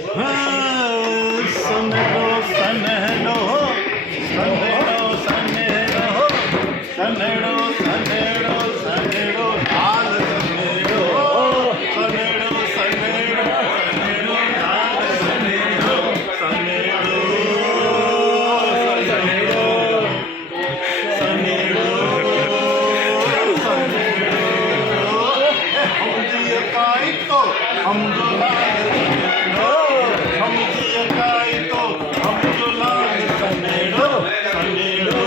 સનેડો સનેડો સનેડો સનેડો સનેડો સનેડો સનેડો લાલ સનેડો સનેડો સનેડો સનેડો લાલ સનેડો સનેડો સનેડો हम जो हम जिए काई तो हम जो लाग सनेडो सनेडो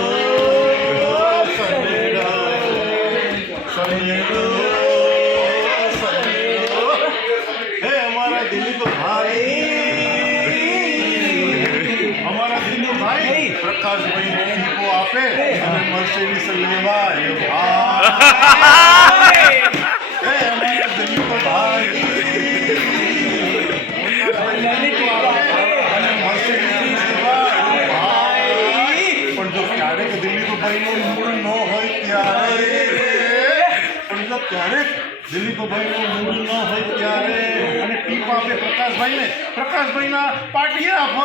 सनेडो सनेडो सनेडो हे हमारा दिलीप भाई प्रकाश भाई ने को आपे અને મર્સિડીઝ લેવા એ ભાઈ હે हमारा दिलीप भाई પણ જો ક્યારેક દિલીપભાઈનું મૂળ ન હોય ત્યારે પણ જો ક્યારેક દિલીપભાઈનું મૂળ ન હોય ત્યારે અને ટીપ આપે પ્રકાશભાઈને પ્રકાશભાઈના પાટિયા પર